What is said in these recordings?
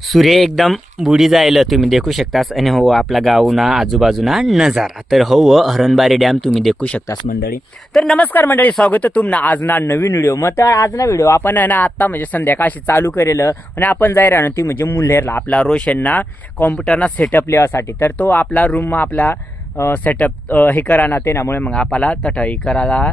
सूर्य एकदम बुडी जायला तुम्ही देखू शकतास आणि हो आपला गावना आजूबाजूना नजारा तर हो हरणबारी डॅम तुम्ही देखू शकतास मंडळी. तर नमस्कार मंडळी, स्वागत आहे तुमना आज ना नवीन व्हिडिओ. मग तर आज ना व्हिडिओ आपण ना आता म्हणजे संध्याकाळशी चालू करेलं आणि आपण जाय राहणं ती म्हणजे मुल्हेरला आपला रोशनना कॉम्प्युटरना सेटअप लिहासाठी. तर तो आपला रूम आपला सेटअप हे करा ना ते नामुळे मग आपल्याला तटही करायला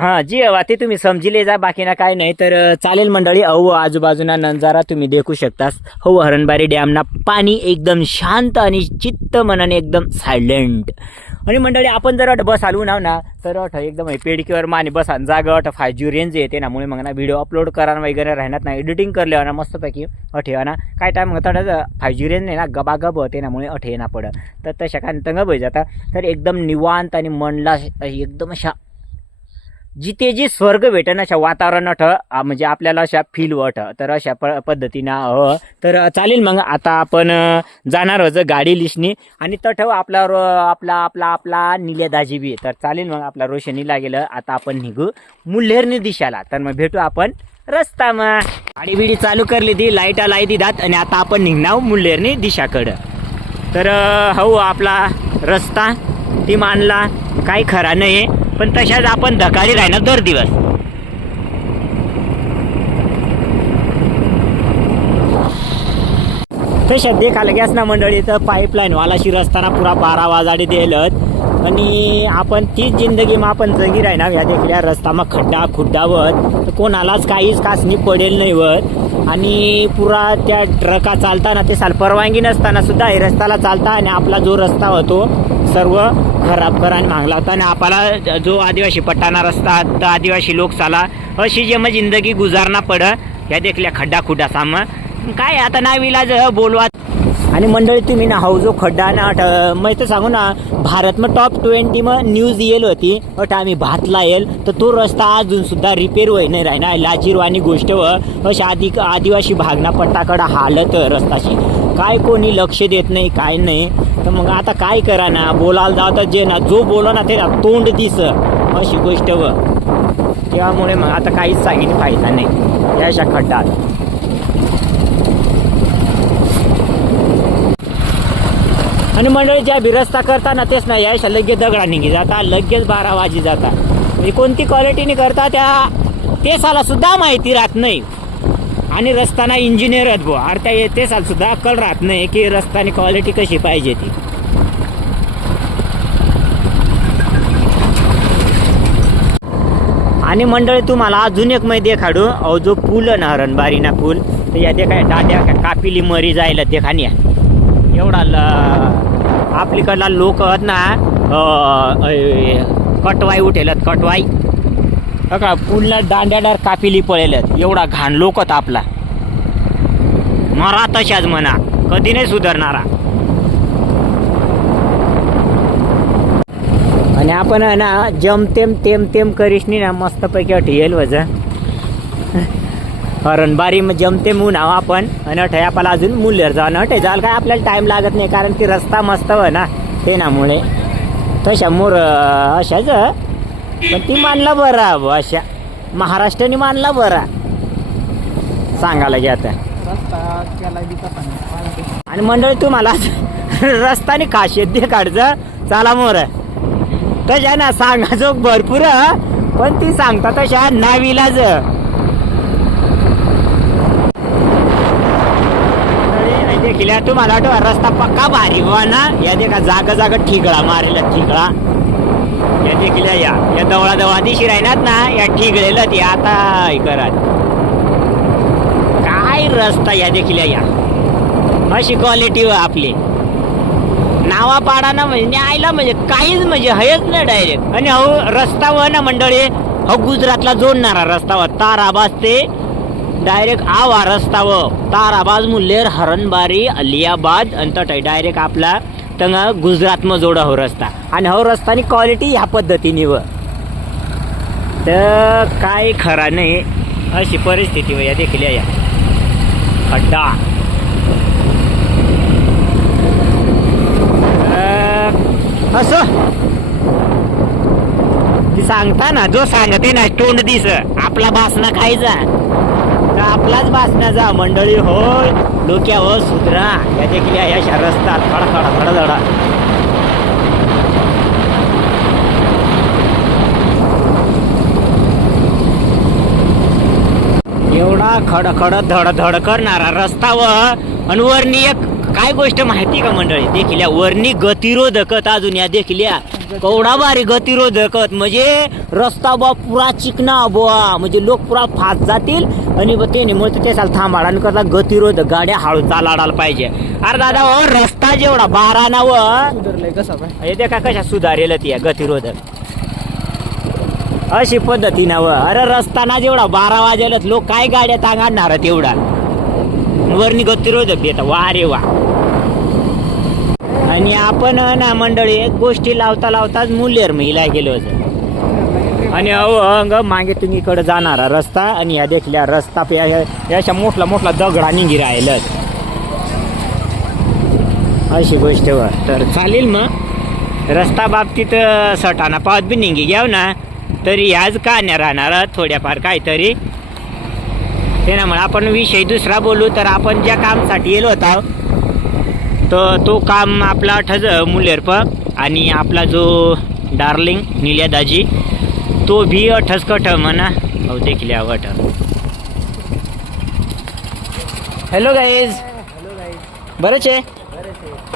हां जी हवा ते तुम्ही समजिले जा, बाकी ना काय नाही. तर चालेल मंडळी. अहो आजूबाजूना नजारा तुम्ही देखू शकतास. हो हरणबारी डॅमना पाणी एकदम शांत आणि चित्त मनाने एकदम सायलेंट. आणि मंडळी आपण जर बस आलू ना तर एकदम पेडकीवर माने बस जागा 5G रेंज येते ना मुळे मग ना व्हिडिओ अपलोड करा वगैरे राहणार नाही. एडिटिंग करले ना मस्तपैकी अठे ना काय टाइम मग थोडं 5G रेंज नाही ना गबागब होते ना मुळे अठे ना पड तर तशा काय तंग बय जाता. तर एकदम निवांत आणि मनला एकदम अशा जिथे जी स्वर्ग भेटन अशा वातावरण म्हणजे आपल्याला अशा फील वट. तर अशा पद्धतीनं तर चालेल मग आता आपण जाणार होतं गाडी लिशनी आणि तठ आपला आपला आपला आपला निल्या दाजी बी. तर चालेल मग आपला रोशनीला गेलं आता आपण निघू मुल्हेरनी दिशाला. तर मग भेटू आपण रस्ता. मग गाडी बिडी चालू करली ती लाईट दिदात आणि आता आपण निघणार मुल्हेरनी दिशाकडं. तर हो आपला रस्ता ती मानला काही खरा नाही पण तशाच आपण धकारी राहणार दर दिवस. तशात देखायला गॅस ना मंडळी तर पाईपलाईन वालाशी रस्ताना पुरा 12 वाजाडे दिलत आणि आपण तीच जिंदगीमा आपण जगी राहणार. ह्या देखल्या रस्ता मग खड्डा खुड्डावर कोणालाच काहीच कासनी पडेल नाही वर. आणि पुरा त्या ट्रका चालताना ते साल परवानगी नसताना सुद्धा हे रस्त्याला चालता आणि आपला जो रस्ता होतो सर्व खराब करा आणि मागला होता. आणि आपला जो आदिवासी पट्टाना रस्ता तर आदिवासी लोक चाला अशी जे मग जिंदगी गुजारणा पड ह्या देखल्या खड्डा खुड्डा सामा काय आता ना विलाज बोलवा. आणि मंडळी तुम्ही ना हो जो खड्डा ना माहिती सांगू ना भारत मग टॉप 20 मग न्यूज येईल होती आम्ही भातला येईल तर तो रस्ता अजून सुद्धा रिपेअर होई नाही राहिना. लाजीरवाणी गोष्ट व अशा आदिवासी भागना पट्टाकडं हालत रस्ताची काय कोणी लक्ष देत नाही काय नाही. तर मग आता काय करा ना बोलायला जावं तर जे ना जो बोला ना ते ना तोंड दिस अशी गोष्ट व त्यामुळे मग आता काहीच सांगितलं फायदा नाही या अशा खड्डात. आणि मंडळी ज्या बी रस्ता करताना तेच ना यायशा लगेच दगडा निघी जाता लगेच 12 वाजी जाता. म्हणजे कोणती क्वालिटीने करता त्या ते साला सुद्धा माहिती राहत नाही. आणि रस्ताना इंजिनियर आहेत बुवा अरे त्या ते साल सुद्धा अक्कल राहत नाही की रस्त्याने क्वालिटी कशी पाहिजे ती. आणि मंडळी तुम्हाला अजून एक माहिती देखाडू. अहो जो पूल ना हरणबारी ना पूल तर या देखा दाड्या कापिली मरी जायला देखानी एवढा आपलीकडला लोक आहेत ना कटवाई उठेलत कटवाई का पुलला दांड्याडार कापिली पळेलत एवढा घाण लोक आहेत आपला. मरा तशाच म्हणा कधी नाही सुधारणारा. आणि आपण ना जमतेम तेम करीशनी ना मस्तपैकी अठेल वजा हरणबारी मग जमते मून आहो आपण आणि अठे आपल्याला अजून मुल्हेर जाणं अठे जाल काय आपल्याला टाइम लागत नाही कारण की रस्ता मस्त हो ना ते नामुळे तशा मोर अशाच. पण ती मानला बरा अशा महाराष्ट्राने मानला बरा सांगायला घ्या आता. आणि मंडळी तुम्हाला रस्ताने खासियत दे काढचं चला मोर तशा ना सांगायचो भरपूर पण ती सांगता तशा नाविलाज. देखील तुम्हाला वाटतं रस्ता पक्का भारी बा ना या देखा जागा ठिगळा मारेला ठिगळा या देखील या दवळा दिशी राहणार ना या ठिगळेला ते आता हे करत काय रस्ता या देखील या अशी क्वालिटी व आपली नावा पाडा ना म्हणजे आयला म्हणजे काहीच म्हणजे हयच ना डायरेक्ट. आणि हो रस्ता व ना मंडळी हो गुजरातला जोडणारा रस्ता व ताराबाद ते डायरेक्ट आवा रस्ता व ताराबाद मुल्हेर हरणबारी अलियाबाद अंतट डायरेक्ट आपला तंग गुजरात म जोडा हो रस्ता. आणि हो रस्तानी क्वालिटी ह्या पद्धतीने व तर काय खरा नाही अशी परिस्थिती व या देखील या खड्डा. असं ती सांगता ना जो सांगते ना तोंड दिस आपला भासना खायचा तर आपलाच भासण्याचा मंडळी होय डोक्या हो सुधरा या देखील अशा रस्ता खडा एवढा खडखड धड करणारा रस्ता व आणि वरनी एक काय गोष्ट माहिती का मंडळी देखील वरनी गतिरोधकत अजून या देखील केवढा भारी गतिरोधकत म्हणजे रस्ता बा पुरा चिकना बुवा म्हणजे लोक पुरा फास्ट जातील आणि त्याने मग ते थांबाडा करता गतिरोधक गाड्या हळू चालाडायला पाहिजे. अरे दादा हो रस्ता जेवढा 12 ना सुधारलाय कसा हे देखा कशा सुधारेल ती गतिरोधक अशी पद्धतीनं अरे रस्ताना जेवढा 12 वाजेला लोक काय गाड्या तांगाडणार तेवढा वरनी गतिरोधक देत वा रे वा. आणि आपण ना मंडळी एक गोष्टी लावताच मुल्लेर महिला गेलो होतो आणि अंग मागे तुम्ही इकडे जाणारा रस्ता आणि या देखल्या रस्ता याच्या मोठला दगडा निघी राहिलं अशी गोष्ट व तर चालेल मग रस्ता बाबतीत सटाना पावत बी निघी घ्याव ना तरी ह्याच का नाही राहणार थोड्याफार काहीतरी त्यामुळे आपण विषय दुसरा बोलू. तर आपण ज्या कामसाठी गेलो होता तर तो काम आपला ठज मुलेरप आणि आपला जो डार्लिंग निल्या दाजी तो भी ठसकट म्हणा हो देखील आवट. हॅलो गाईज बरंच आहे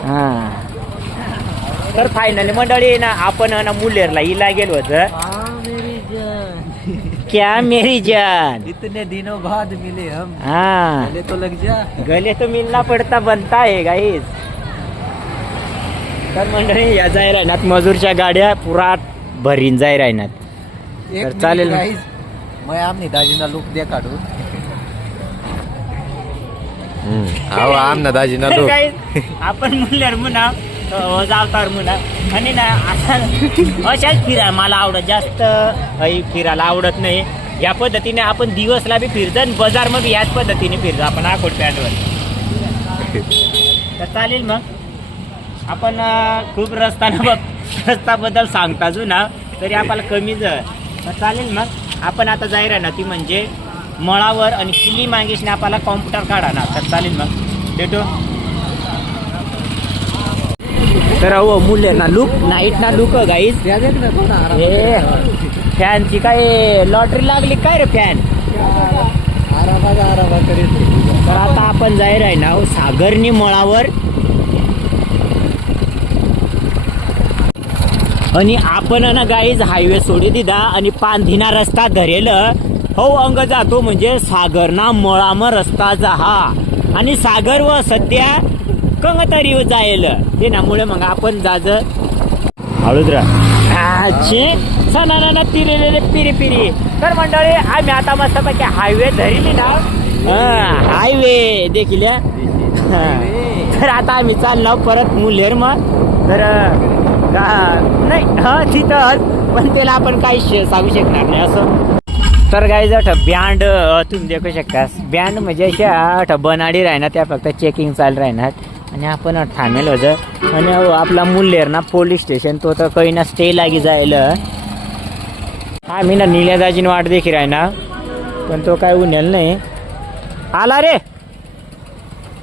हां. तर फायनली मंडळी ना आपण ना मुलेरला हिला गेलो होतं. क्या मेरी जान इतने दिनों बाद मिले हम. हाँ गले तो लग जा. गले तो मिलना पडता बनता है गाईज. तर मंडळी या जाय राहणार मजूरच्या गाड्या पुरा भरीन जाय राहणार. तर चालेल मग आमनी दाजीना लुक दे काढून. आमना दाजीना लुक आपण म्हणल्यावर म्हणा जावतार म्हणा आणि ना आता अशाच फिरा मला आवडत जास्त फिरायला आवडत नाही. या पद्धतीने आपण दिवसला बी फिरतो आणि बाजार मग याच पद्धतीने फिरतो आपण आकोट पॅटवर. तर चालेल मग आपण खूप रस्त्याबद्दल सांगता ना तरी आपल्याला कमी तर चालेल मग आपण आता जाहीर आहे ना ती म्हणजे मळावर आणि किल्ली मागेशने आपल्याला कॉम्प्युटर काढा ना. तर चालेल मग भेटू. तर हो मुले ना लुक नाईट ना लुक गाईज फॅनची काय लॉटरी लागली काय रे फॅन. तर आता आपण जाहीर आहे ना सागरनी मळावर आणि आपण ना गाईज हायवे सोडी दिदा आणि पांधिना रस्ता धरेल हो अंग जातो म्हणजे सागरना मळाम रस्ता जा हा आणि सागर व सध्या कंगतरी जायल ते नामुळे मग आपण जाज हळूद्रा सणा तिरे पिरी. तर मंडळी आम्ही आता मस्तपैकी हायवे धरली ना हायवे देखील. तर आता आम्ही चाललो परत मुलेर मग तर नाही हा तिथंच पण त्याला आपण काही सांगू शकणार नाही असं. तर गाईज बँड तुम्ही देखू शकता बँड म्हणजे अशा बनाडी राहणार त्या फक्त चेकिंग चालू राहणार आणि आपण ठाण्याला होतं आणि आपला मुल्लेर ना पोलीस स्टेशन तो तर काही ना स्टे लागी जायला. आम्ही ना निल्यादाजीने वाट देखील आहे ना पण तो काय उन्हेल नाही आला रे.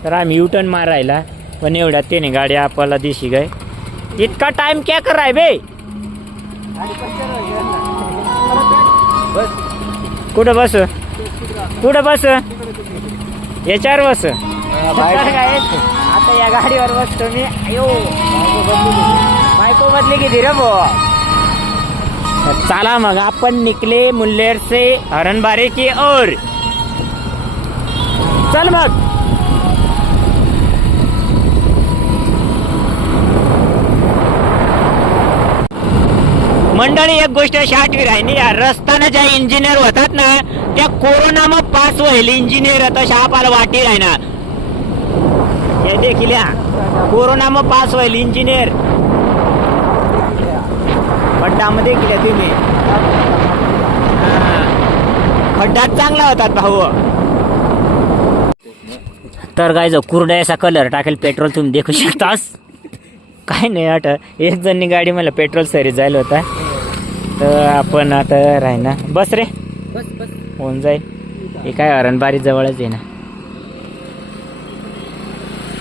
तर आम्ही युटर्न मारायला पण एवढ्यात त्याने गाडी आपल्याला दिशी गाय इतका टाइम क्या कर रहा है बे. कुठं बस याच्यावर बस. आता या गाडीवर बसतो मी. अयो बायको बदली की धीरे भो. चला मग आपण निकले मुल्लेर से हरणबारी की ओर. चल मग मंडळी एक गोष्ट शाटवी राहिली रस्त्यानं ज्या इंजिनियर होतात ना त्या कोरोना मग पास व्हायला इंजिनियर तशा आपल्याला वाटी राहणार. हे देखील कोरोना मग पास व्हायला इंजिनियर खड्डामध्ये केल्या तुम्ही खड्डात चांगला होतात भाऊ. तर काय जो कुरड्याचा कलर टाकेल पेट्रोल तुम्ही देखू शकतास. काय नाही आठ एक जणनी गाडी मला पेट्रोल सरी जायला होता तर आपण आता राही ना बस रे होऊन जाईल. हे काय हरणबारी जवळच आहे ना.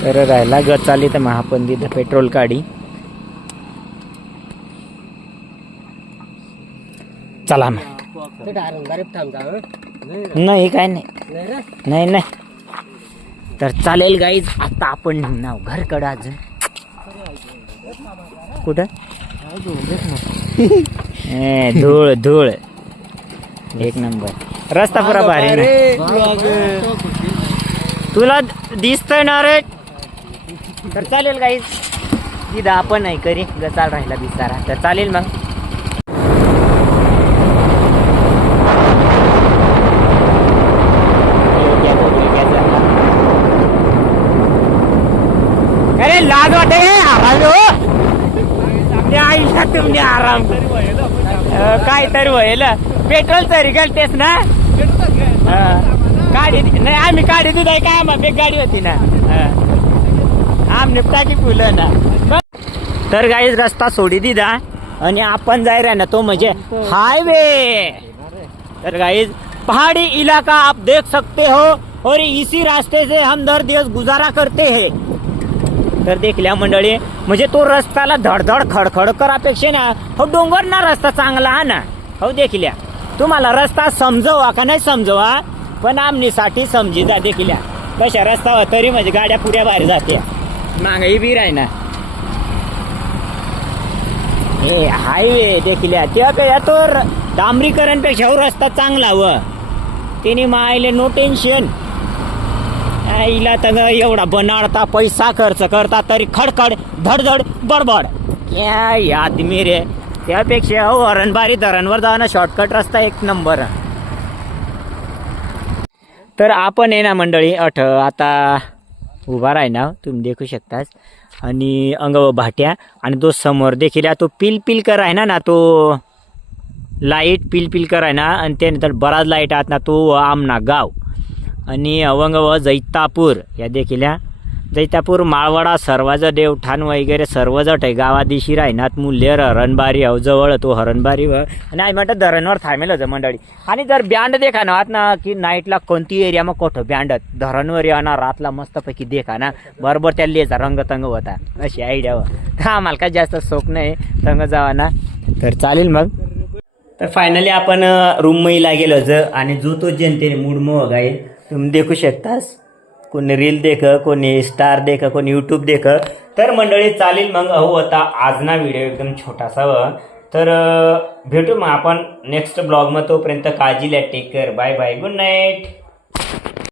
तर राहिला गचाली तर महापंदी तर पेट्रोल काढी. चला मग. नाही काय नाही नाही. तर चालेल गाईज, आता आपण नाव घरकडं अजून कुठं धूळ धूळ एक नंबर रस्ता पुरा भारी ना. तुला दिसतंय ना रे. तर चालेल गाईज, तिथं आपण नाही करी गचाल राहिला बिचारा. तर चालेल मग. अरे लाज वाटे आराम आईला तुम्ही आराम काय तरी व्हायल पेट्रोल तरी घालतेस ना. गाडी नाही आम्ही गाडी दिलाय काय आम्हा बेग गाडी होती ना. आम निपटाची फुलं ना. तर गाईज रस्ता सोडी दिदा आणि आपण जाय रे ना तो म्हणजे हाईवे. तर गाईज पहाड़ी इलाका आप देख सकते हो और इसी रास्ते से हम दर दिवस गुजारा करते हैं. तर देखल्या मंडळी म्हणजे तो रस्त्याला धडधड खडखड करापेक्षा ना हो डोंगर ना रस्ता चांगला हा ना. हो देखल्या तुम्हाला रस्ता समजवा का नाही समजवा पण आमनीसाठी समजी जा. देखल्या कशा रस्ता तरी म्हणजे गाड्या पुऱ्या बाहेर जाते मागही बी राही ना. हे हायवे देखल्या त्या काय तो डांबरीकरणपेक्षा हो रस्ता चांगला व तिने मायले नो टेन्शन. आईला तर एवढा बनाडता पैसा खर्च करता तरी खडखड धडधड बडबड काय आदमी रे. त्यापेक्षा हो हरणबारी धरणवर जाणं शॉर्टकट रस्ता एक नंबर. तर आपण आहे ना मंडळी आता उभा राही ना तुम्ही देखू शकताच. आणि अंग भाट्या आणि तो समोर देखील तो पिल कर आहे ना तो लाईट पिल कर आहे ना. आणि त्यानंतर बराच लाईट आहात ना तो आमना गाव. आणि अवंग व जैतापूर या देखील जैतापूर माळवाडा सर्वाचं देवठाण वगैरे सर्व जट आहे गावादिशी राहणार मूल्यर हरणबारी अवजवळ तो हरणबारी व आणि आई म्हणतात धरणवर थांबेल होतं मंडळी. आणि जर बँड देखा ना आत ना की नाईटला कोणती एरिया मग कोठं बँडत धरणवर येणार रातला मस्तपैकी देखा ना बरोबर त्या लेचा रंगतंग होता अशी आयडिया व. तर आम्हाला काय जास्त शोक नाही तंग जावा ना. तर चालेल मग. तर फायनली आपण रूम महिला गेलो होतं आणि जो तो जनतेने मूड मग आहे तुम्ही देखू शकतास. कोणी रील देख कोणी स्टार देख कोणी यूट्यूब देख. तर मंडळी चालेल मग हो होता आज ना व्हिडिओ एकदम छोटासा व. तर भेटू मग आपण नेक्स्ट ब्लॉग मग. तोपर्यंत काळजी घ्या. Take care. Bye bye. Good night.